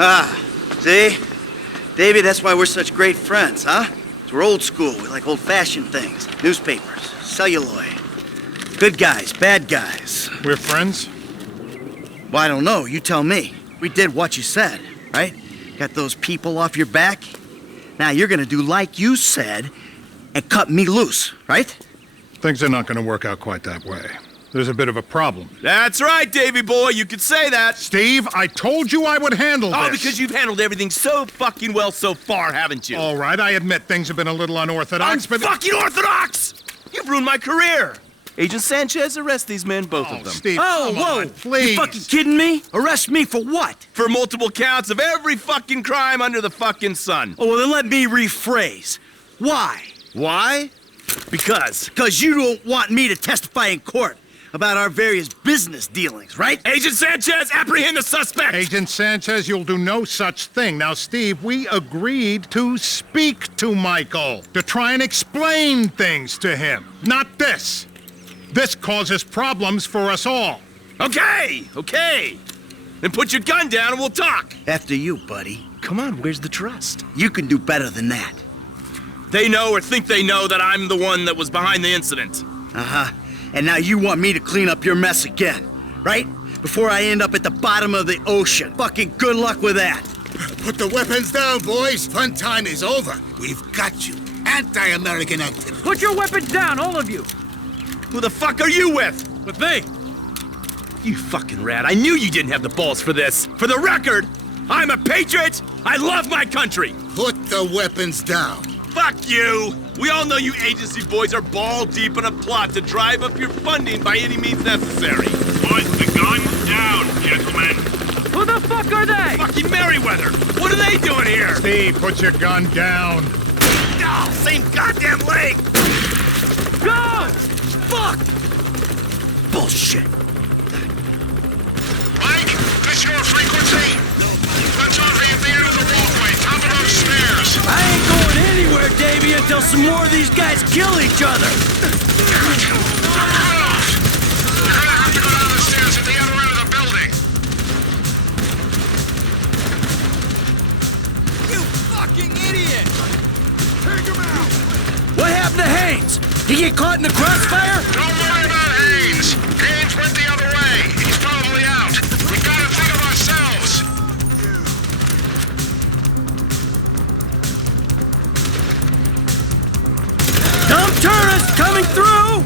Ah, see? Davey, that's why we're such great friends, huh? We're old school. We like old-fashioned things. Newspapers, celluloid. Good guys, bad guys. We're friends? Well, I don't know. You tell me. We did what you said, right? Got those people off your back? Now you're gonna do like you said and cut me loose, right? Things are not gonna work out quite that way. There's a bit of a problem. That's right, Davey boy, you could say that. Steve, I told you I would handle this. Oh, because you've handled everything so fucking well so far, haven't you? All right, I admit things have been a little unorthodox, but... Fucking orthodox! You've ruined my career! Agent Sanchez, arrest these men, both of them. Steve, oh, come whoa! on, please. You fucking kidding me? Arrest me for what? For multiple counts of every fucking crime under the fucking sun. Oh, well, then let me rephrase. Why? Why? Because you don't want me to testify in court about our various business dealings, right? Agent Sanchez, apprehend the suspect! Agent Sanchez, you'll do no such thing. Now, Steve, we agreed to speak to Michael, to try and explain things to him. Not this. This causes problems for us all. Okay. Then put your gun down and we'll talk. After you, buddy. Come on, where's the trust? You can do better than that. They know or think they know that I'm the one that was behind the incident. Uh-huh. And now you want me to clean up your mess again, right? Before I end up at the bottom of the ocean. Fucking good luck with that. Put the weapons down, boys. Fun time is over. We've got you. Anti-American activity. Put your weapons down, all of you! Who the fuck are you with? With me! You fucking rat. I knew you didn't have the balls for this. For the record, I'm a patriot. I love my country. Put the weapons down. Fuck you! We all know you agency boys are ball deep in a plot to drive up your funding by any means necessary. Put the gun down, gentlemen. Who the fuck are they? Fucking Merriweather! What are they doing here? Steve, put your gun down. Oh, same goddamn leg! Go! Fuck! Bullshit. Mike, this your frequency? Let's over at the end of the walkway, top of those stairs. I ain't going anywhere, Davey, until some more of these guys kill each other. You're gonna have to go down the stairs at the other end of the building. You fucking idiot! Take him out! What happened to Haynes? He get caught in the crossfire? Don't worry about Haynes. Haynes went the other way. He's probably out. We gotta think of ourselves. Dumb tourists coming through!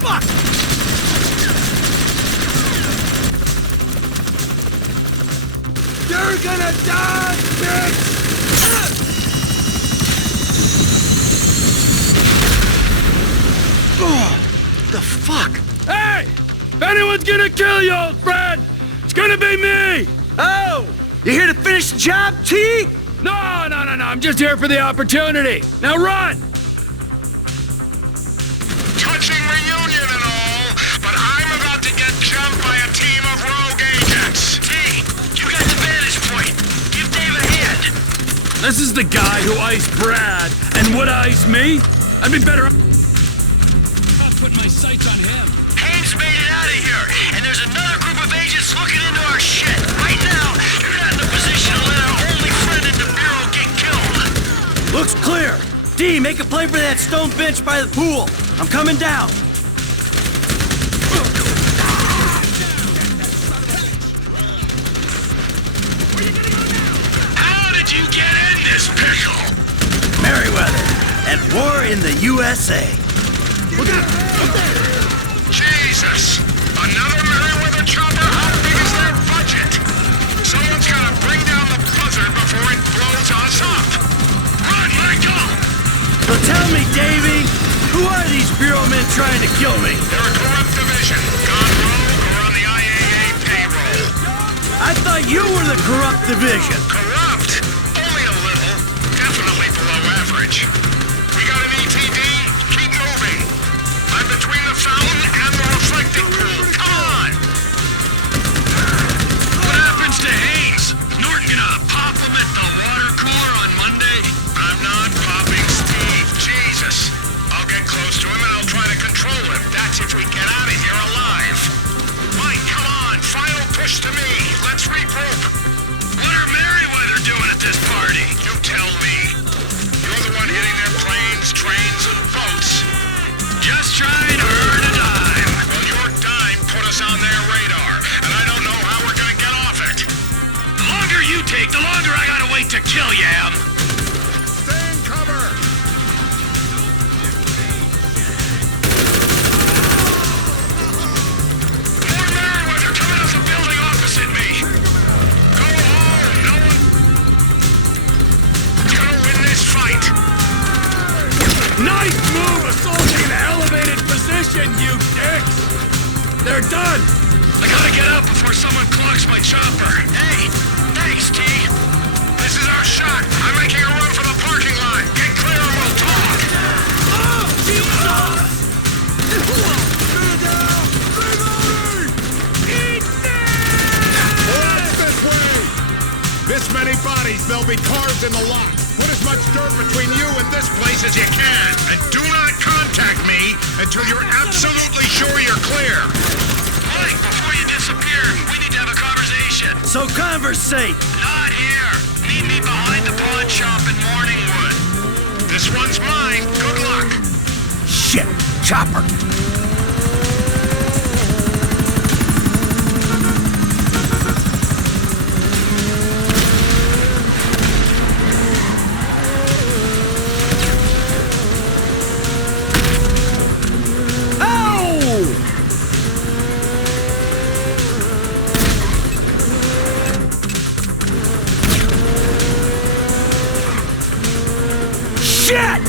Fuck! You're gonna die, bitch! The fuck? Hey! If anyone's gonna kill you, old friend, it's gonna be me! Oh! You here to finish the job, T? No, I'm just here for the opportunity. Now run! Touching reunion and all, but I'm about to get jumped by a team of rogue agents. Hey, you got the vantage point. Give Dave a hand. This is the guy who iced Brad, and would ice me? I'd be better... I'll put my sights on him. Haynes made it out of here, and there's another group of agents looking into our shit. Right now, you're not in a position to let our only friend in the Bureau get killed. Looks clear. D, make a play for that stone bench by the pool. I'm coming down. How did you get in this pickle? Merriweather, at war in the USA. Jesus! Another Merriweather chopper? How big is their budget? Someone's gotta bring down the buzzard before it blows us up. Run, Michael! So tell me, Davey, who are these Bureau men trying to kill me? They're a corrupt division, gone rogue or on the IAA payroll. I thought you were the corrupt division. Corrupt? Only a little. Definitely below average. We got an ETD? Keep moving. I'm between the fountain and the reflecting pool. Come on! What happens to Haynes? Norton gonna pop him at the water cooler on Monday? I'm to kill, Yam. Stay in cover! More Merryweather coming out the building opposite me. Go home. No one's gonna win this fight. Nice move assaulting an elevated position, you dicks! They're done! I gotta get out before someone clogs my chopper. Hey, thanks, T. This is our shot. I'm making a run for the parking lot. Get clear and we'll talk. Oh, Jesus! Watch this way! This many bodies, there'll be cars in the lot. Put as much dirt between you and this place as you can. And do not contact me until you're absolutely sure you're clear. Mike, before you disappear, we need to have a conversation. So conversate. Not here. Meet me behind the pawn shop in Morningwood. This one's mine. Good luck. Shit, chopper. Shit!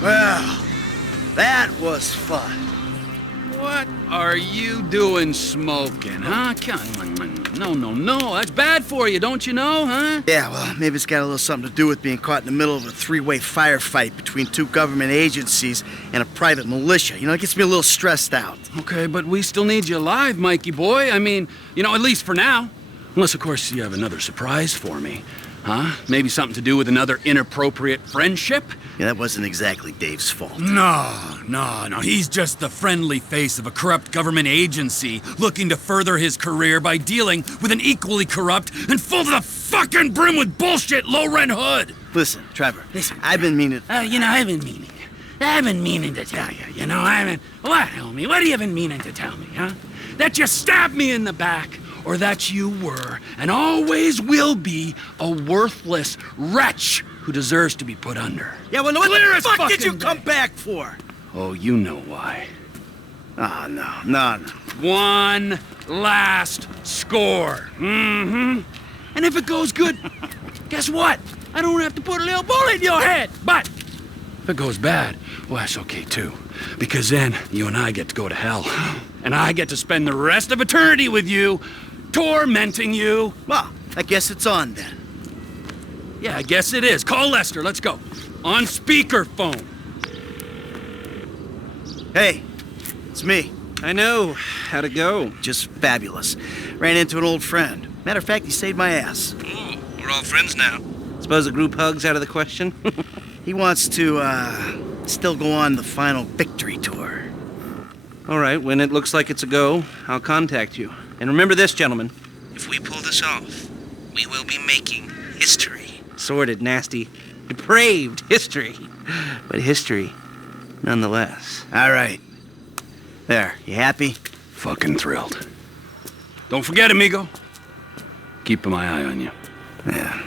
Well, that was fun. What are you doing smoking, huh? Come on. No. That's bad for you, don't you know, huh? Yeah, well, maybe it's got a little something to do with being caught in the middle of a three-way firefight between two government agencies and a private militia. You know, it gets me a little stressed out. Okay, but we still need you alive, Mikey boy. I mean, at least for now. Unless, of course, you have another surprise for me. Huh? Maybe something to do with another inappropriate friendship? Yeah, that wasn't exactly Dave's fault. No. He's just the friendly face of a corrupt government agency looking to further his career by dealing with an equally corrupt and full to the fucking brim with bullshit low-rent hood. Listen, Trevor, I've been meaning... I've been meaning to tell you, What, homie? What have you been meaning to tell me, huh? That you stabbed me in the back, or that you were, and always will be, a worthless wretch who deserves to be put under. Yeah, well, what the fuck did you come back for? Oh, you know why. Oh, no. One last score. Mm-hmm. And if it goes good, guess what? I don't have to put a little bullet in your head. But if it goes bad, well, that's okay, too. Because then you and I get to go to hell. And I get to spend the rest of eternity with you, tormenting you. Well, I guess it's on then. Yeah, I guess it is. Call Lester. Let's go. On speakerphone. Hey, it's me. I know. How'd it go? Just fabulous. Ran into an old friend. Matter of fact, he saved my ass. Ooh, we're all friends now. Suppose a group hug's out of the question? He wants to, still go on the final victory tour. All right, when it looks like it's a go, I'll contact you. And remember this, gentlemen. If we pull this off, we will be making history. Sordid, nasty, depraved history. But history, nonetheless. All right. There, you happy? Fucking thrilled. Don't forget, amigo. Keeping my eye on you. Yeah.